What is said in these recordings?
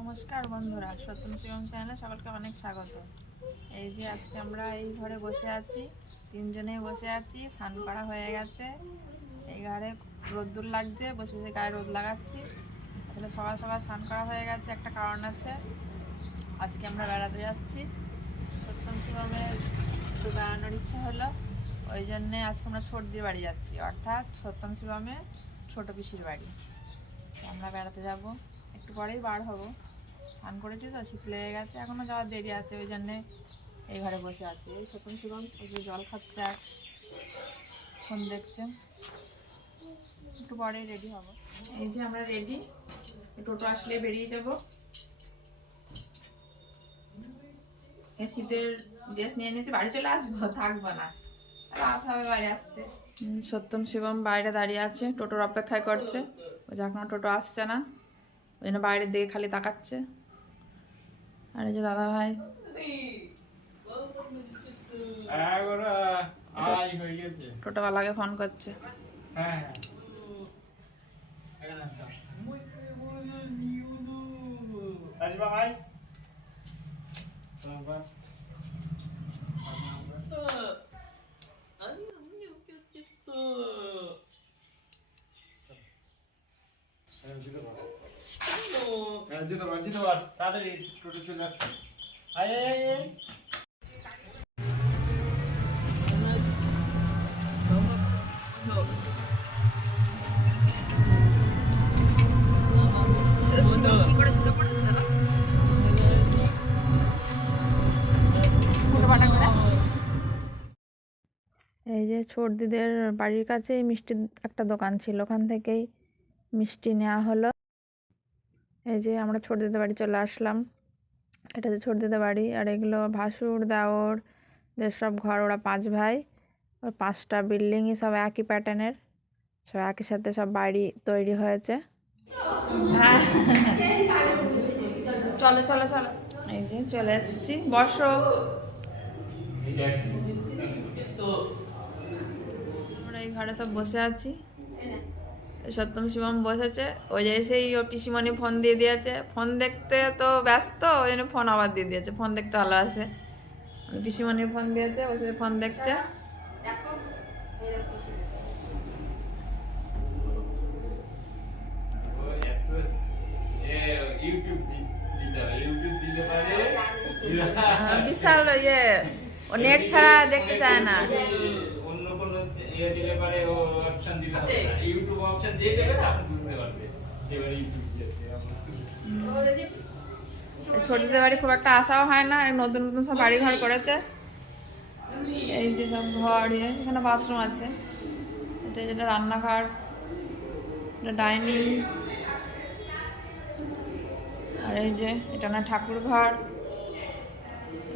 নমস্কার বন্ধুরা, সত্যম শিবম চ্যানেলে সকলকে অনেক স্বাগত। এই যে আজকে আমরা এই ঘরে বসে আছি, তিনজনেই বসে আছি। স্নান করা হয়ে গেছে। এই ঘরে রোদ্দুর লাগছে, বসে বসে গায়ে রোদ লাগাচ্ছি। আসলে সকাল সকাল স্নান করা হয়ে গেছে, একটা কারণ আছে। আজকে আমরা বেড়াতে যাচ্ছি। সত্যম শিবমের একটু বেড়ানোর ইচ্ছা হলো, ওই জন্যে আজকে আমরা ছোটদের বাড়ি যাচ্ছি, অর্থাৎ সত্যম শিবমের ছোট পিসির বাড়ি। আমরা বেড়াতে যাব, একটু পরেই বার হব। স্নান করেছি তো, শীত লেগে গেছে, এখনও যাওয়ার দেরি আছে, ওই জন্যে এই ঘরে বসে আছি। এই সত্যম শিবম এই যে জল খাচ্ছে আর ফোন দেখছে। একটু পরেই রেডি হব। এই যে আমরা রেডি, টোটো আসলে বেরিয়ে যাব। এই শীতের ড্রেস নিয়ে নিয়েছি, বাড়ি চলে আসবো, থাকবো না, রাত হবে বাড়ি আসতে। সত্যম শিবম বাইরে দাঁড়িয়ে আছে, টোটোর অপেক্ষায় করছে। ওই যে এখনো টোটো আসছে না, ওই জন্য বাইরের দিকে খালি তাকাচ্ছে। আর এই যে দাদা ভাই টোটোওয়ালাকে ফোন করছে। তাড়াতাড়ি টোটো চলে আসছে। আয় আয় আয় আয়। এই যে ছোট দিদের বাড়ির কাছেই মিষ্টির একটা দোকান ছিল, ওখান থেকেই মিষ্টি নেওয়া হলো। এই যে আমরা ছোট দিদের বাড়ি চলে আসলাম। এটা যে ছোট দিদের বাড়ি, আর এগুলো ভাসুর দেওর দের সব ঘর। ওরা 5 ভাই, ওর 5টা বিল্ডিংই সব একই প্যাটার্নের, সব একই সাথে সব বাড়ি তৈরি হয়েছে। চলো চলো চলো, এই যে চলে এসেছি, বসো। আমরা এই ঘরে সব বসে আছি। সত্যম শিবম বসেছে, ওই যে সেই ওর পিসিমণি ফোন দিয়ে দিয়েছে। ফোন দেখতে তো ব্যস্ত, ওই জন্য ফোন আবার দিয়ে দিয়েছে। ফোন দেখতে ভালোবাসে, পিসিমণি ফোন দিয়েছে, বসে ফোন দেখছে। বিশাল ইয়ে, ও নেট ছাড়া দেখতে চায় না। অন্য কোনো দিলে পারে ও অপশন দিতে হবে না, ইউটিউব অপশন দিয়ে দেবে, তারপর বুঝতে পারবে যে এবার ইউটিউব দিয়েছে। ছোটদের বাড়ি খুব একটা আশাও হয় না, এই নতুন নতুন সব বাড়ি ঘর করেছে। এই যে সব ঘর, এখানে বাথরুম আছে, এটা যেটা রান্নাঘর, এটা ডাইনিং, আর এই যে এটা না ঠাকুর ঘর।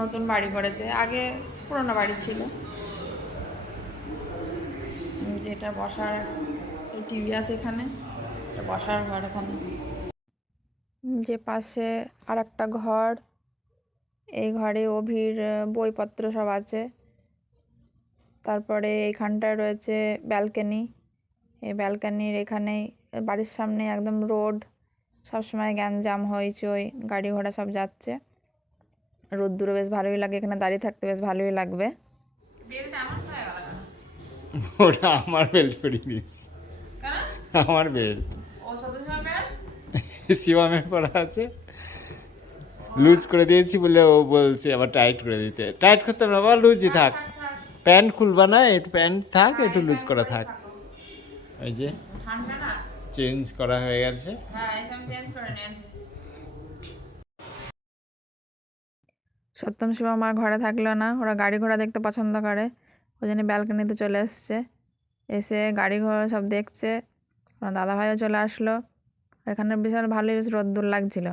নতুন বাড়ি করেছে, আগে পুরোনো বাড়ি ছিল। এটা বসার, টিভি আছে এখানে, এটা বসার ঘর। এখানে যে পাশে আর একটা ঘর, এই ঘরে অভির বইপত্র সব আছে। তারপরে এইখানটায় রয়েছে ব্যালকনি। এই ব্যালকনির এখানেই বাড়ির সামনে একদম রোড, সবসময় গ্যাঞ্জাম হইচই, গাড়ি ঘোড়া সব যাচ্ছে। রোদ্দুরও বেশ ভালোই লাগে, এখানে দাঁড়িয়ে থাকতে বেশ ভালোই লাগবে। ওটা আমার বেল্ট পরিয়ে দিয়েছি, আমার বেল্ট শিবমের পরা আছে, লুজ করে দিয়েছি বলে ও বলছে আবার টাইট করে দিতে। টাইট করতে হবে না বাবা, লুজই থাক, প্যান্ট খুলবা না, একটু প্যান্ট থাক, একটু লুজ করা থাক। ওই যে চেঞ্জ করা হয়ে গেছে। সত্যম শিবম আর ঘরে থাকলো না, ওরা গাড়ি ঘোড়া দেখতে পছন্দ করে, ওই জন্য ব্যালকনিতে চলে এসছে। এসে গাড়ি ঘোড়া সব দেখছে। ওরা দাদাভাইও চলে আসলো। এখানে বিশাল ভালোই বেশ রোদ্দুর লাগছিল,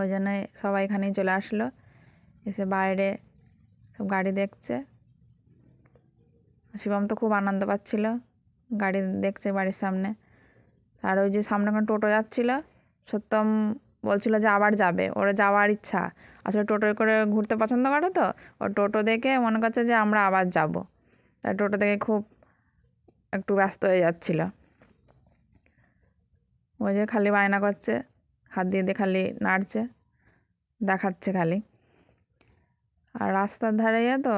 ওই জন্য সবাই এখানেই চলে আসলো। এসে বাইরে সব গাড়ি দেখছে। শিবম তো খুব আনন্দ পাচ্ছিল, গাড়ি দেখছে বাড়ির সামনে। আর ওই যে সামনে কোনো টোটো যাচ্ছিল, সত্যম বলছিল যে আবার যাবে, ওরা যাওয়ার ইচ্ছা। আসলে টোটোয় করে ঘুরতে পছন্দ করে তো, ও টোটো দেখে মনে করছে যে আমরা আবার যাব। তাই টোটো দেখে খুব একটু ব্যস্ত হয়ে যাচ্ছিল। ওই যে খালি বায়না করছে, হাত দিয়ে দিয়ে খালি নাড়ছে, দেখাচ্ছে খালি। আর রাস্তার ধারে তো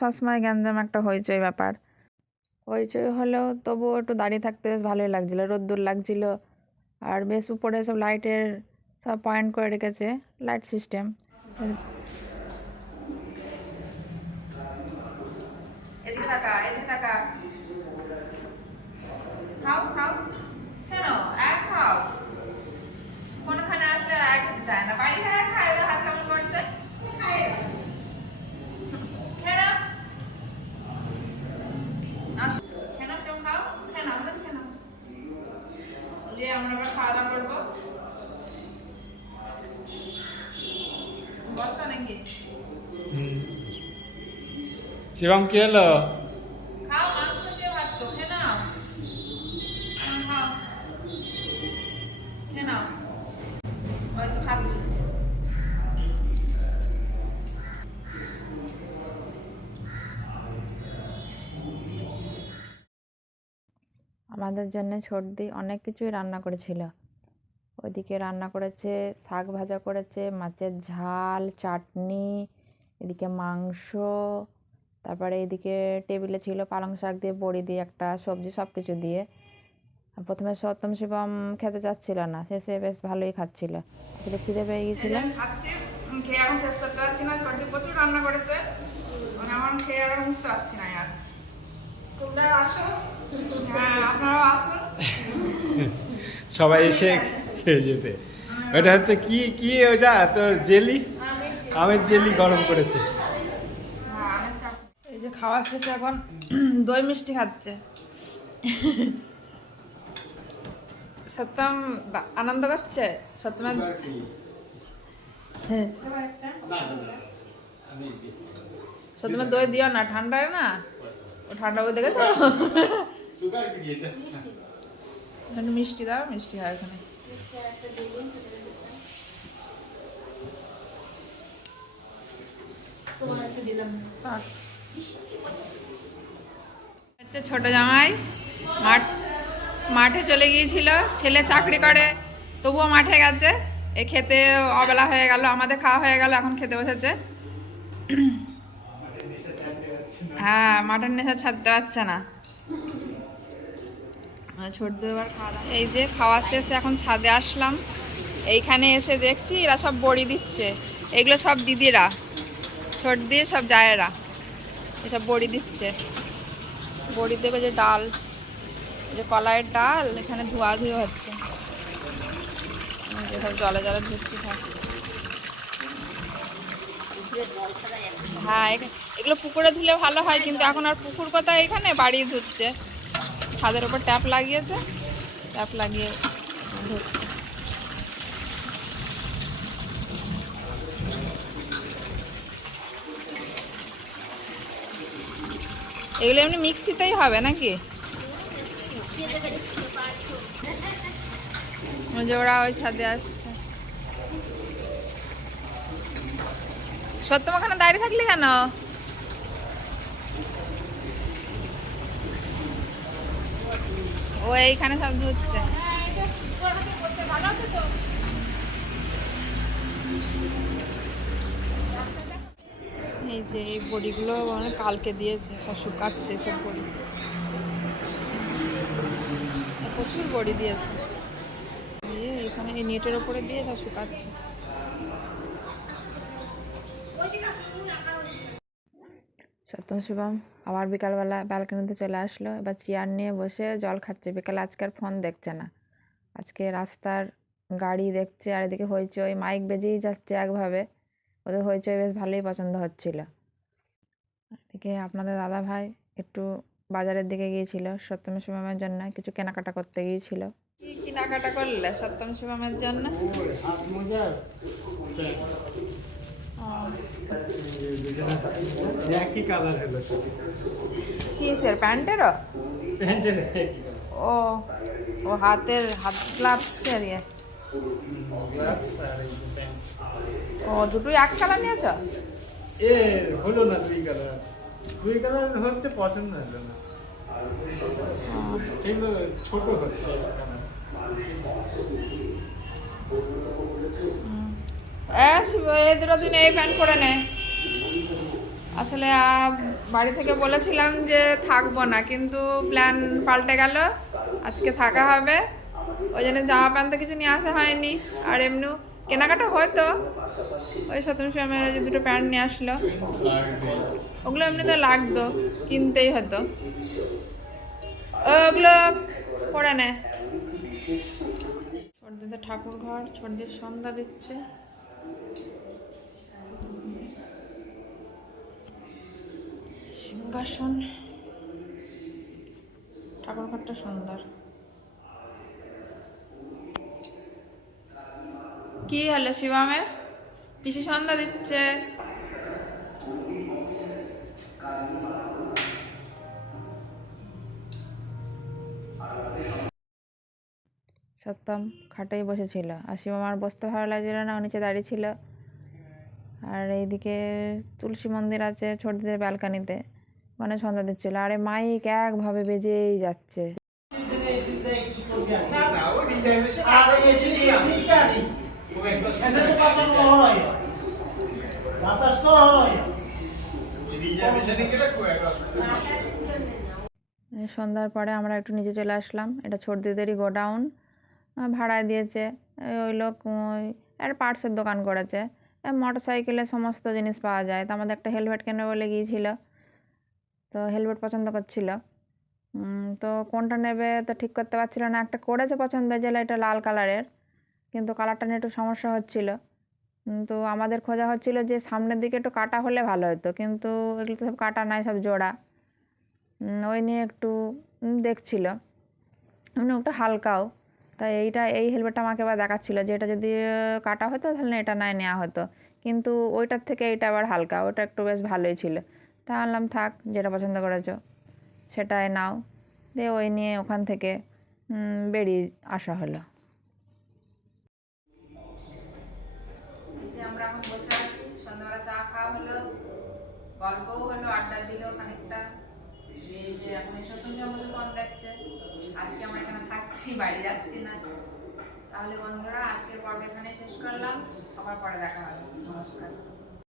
সবসময় গ্যাঞ্জাম, একটা হইচই ব্যাপার। হইচই হলেও তবুও একটু দাঁড়িয়ে থাকতে বেশ ভালোই লাগছিলো, রোদ্দুর লাগছিলো। আর বেশ উপরে সব লাইটের সব পয়েন্ট করে রেখেছে, লাইট সিস্টেম। এদিকে তাকা, এদিকে তাকা। খাও খাও। কেন এক খাও? কোনখানে আসলে আর এক যায় না, বাড়ি ঘরে খায়, ওদের হাত কেমন করছে। খেনা খেনা সব খাও, খেনা ওদের খেনা। যে আমরা এবার খাওয়া দাওয়া করবো। বসো নাকি? শিবম কি হলো? খাও, মাংস দিয়ে ভাত তো খেয়ে নাও। খাও খেয়ে নাও, হয়তো খাচ্ছি। আমাদের জন্য ছোটদি অনেক কিছুই রান্না করেছিল। ওইদিকে রান্না করেছে, শাক ভাজা করেছে, মাছের ঝাল, চাটনি, এদিকে মাংস, তারপরে এদিকে টেবিলে ছিল পালং শাক দিয়ে, বড়ি দিয়ে, একটা সবজি, সব কিছু দিয়ে। প্রথমে সত্যম শিবম খেতে চাচ্ছিল না, শেষে বেশ ভালোই খাচ্ছিল। আসলে খিদে পেয়ে গেছিল। খাচ্ছি, খেয়ে এখন শেষ করতে পারছি না। ছোটদি প্রচুর রান্না করেছে, মানে আমার খেয়ে আর মুখতে পারছি না। আর তোমরা আসো, হ্যাঁ আপনারাও আসুন। সবাই এসে খেয়ে যেতে। ওটা হচ্ছে কি কি ওটা তোর জেলি, আমের জেলি গরম করেছে। এই যে খাওয়া শেষে এখন দই মিষ্টি খাচ্ছে। সত্যম আনন্দ করছে। সত্যম সত্যমের দই দিও না, ঠান্ডা না, ও ঠান্ডা বই দেখেছো। মিষ্টি দাও, মিষ্টি হয় ওখানে। ছোট জামাই মাঠে চলে গিয়েছিল, ছেলে চাকরি করে তবুও মাঠে গেছে। এ খেতে অবেলা হয়ে গেল, আমাদের খাওয়া হয়ে গেল, এখন খেতে বসেছে। হ্যাঁ, মাঠের নেশা ছাড়তে পারছে না। ছোট এবার খাওয়া, এই যে খাওয়া শেষে এখন ছাদে আসলাম। এইখানে এসে দেখছি এরা সব বড়ি দিচ্ছে। এগুলো সব দিদিরা, ছোট দিয়ে সব জায়েরা এসব বড়ি দিচ্ছে। বড়ি দেবে যে ডাল, যে কলাইয়ের ডাল, এখানে ধোয়া হচ্ছে। সব জলে জলে ধুচ্ছি। হ্যাঁ, এগুলো পুকুরে ধুলে ভালো হয়, কিন্তু এখন আর পুকুর কোথায়, এখানে বাড়িয়ে ধুচ্ছে। ছাদের উপর ট্যাপ লাগিয়েছে, ট্যাপ লাগিয়ে ধুচ্ছে। এগুলো এমনি মিক্সিতেই হবে নাকি? যে ওরা ওই ছাদে আসছে। সত্যম ওখানে দাঁড়িয়ে থাকলি কেন? ও এইখানে সব ধুচ্ছে। এই যে এই বড়িগুলো মানে কালকে দিয়েছে, সব শুকাচ্ছে সব বড়ি, প্রচুর বড়ি দিয়েছে। দিয়ে এখানে এই নেটের ওপরে দিয়ে সব শুকাচ্ছে। সত্যম শিবম আবার বিকালবেলা ব্যালকনিতে চলে আসলো। এবার চেয়ার নিয়ে বসে জল খাচ্ছে। বিকালে আজকের ফোন দেখছে না, আজকে রাস্তার গাড়ি দেখছে। আর এদিকে হইচই, মাইক বেজেই যাচ্ছে একভাবে। ওদের হইচই বেশ ভালোই পছন্দ হচ্ছিল। এদিকে আপনাদের দাদা ভাই একটু বাজারের দিকে গিয়েছিল, সত্যম শিবমের জন্য কিছু কেনাকাটা করতে গিয়েছিল। কি কেনাকাটা করলে সত্যম শিবমের জন্য? কিসের? প্যান্টেরও? ও ও হাতের হাত গ্লাভসের ইয়ে। ও দুটোই এক কালার নিয়েছ? হলো না, দুই কালার হচ্ছে, পছন্দ হলো না, সেগুলো ছোট হচ্ছে। এই দুটো দিন এই প্যান্ট পরে নে। আসলে বাড়ি থেকে বলেছিলাম যে থাকবো না, কিন্তু প্ল্যান পাল্টে গেল, আজকে থাকা হবে। ওই জন্য জামা প্যান্ট তো কিছু নিয়ে আসা হয়নি, আর এমনি কেনাকাটা হয়তো ওই সপ্তম সময় যে দুটো প্যান্ট নিয়ে আসলো, ওগুলো এমনি তো লাগতো, কিনতেই হতো। ওগুলো পরে নে। ছোটদিদের ঠাকুর ঘর, ছোটদের সন্ধ্যা দিচ্ছে। সিংহাসন, ঠাকুর ঘরটা সুন্দর। কি হলো শিবামের? পিসি সন্ধ্যা দিচ্ছে। সত্যম খাটেই বসেছিল, আর শিবমার বসতে ভালো লাগছিল না, ও নিচে দাঁড়িয়ে ছিল। আর এইদিকে তুলসী মন্দির আছে ছোটদের ব্যালকানিতে, ওখানে সন্ধ্যা দিচ্ছিল। আরে মাইক একভাবে বেজেই যাচ্ছে। সন্ধ্যার পরে আমরা একটু নিচে চলে আসলাম। এটা ছোটদিদেরই গোডাউন, ভাড়ায় দিয়েছে। ওই লোক একটা পার্টসের দোকান করেছে, মোটর সাইকেলের সমস্ত জিনিস পাওয়া যায়। তো আমাদের একটা হেলমেট কেনে বলে গিয়েছিল, তো হেলমেট পছন্দ করছিল। তো কোনটা নেবে তো ঠিক করতে পারছিল না। একটা করেছে পছন্দ, যে এটা লাল কালারের, কিন্তু কালারটা নিয়ে একটু সমস্যা হচ্ছিল। তো আমাদের খোঁজা হচ্ছিল যে সামনের দিকে একটু কাটা হলে ভালো হতো, কিন্তু এগুলো তো সব কাটা নাই, সব জোড়া। ওই নিয়ে একটু দেখছিল, মানে ওটা হালকাও। তাই এই হেলমেটটা আমাকে আবার দেখাচ্ছিল যে এটা যদি কাটা হতো তাহলে এটা নাই নেওয়া হতো, কিন্তু ওইটার থেকে এইটা আবার হালকা, ওটা একটু বেশ ভালোই ছিল। তা আনলাম, থাক, যেটা পছন্দ করেছো সেটাই নাও। দিয়ে ওই নিয়ে ওখান থেকে বেরিয়ে আসা হলো। আমরা এখন বসে আছি, সন্ধ্যাবেলা চা খাওয়া হলো, গল্পও হলো, আড্ডা দিল খানিকটা। এই যে এখন এসব তুমি বসে ফোন দেখছে। আজকে আমরা এখানে থাকছি, বাড়ি যাচ্ছি না। তাহলে বন্ধুরা, আজকের পর্ব এখানে শেষ করলাম, আবার পরে দেখা হবে। নমস্কার।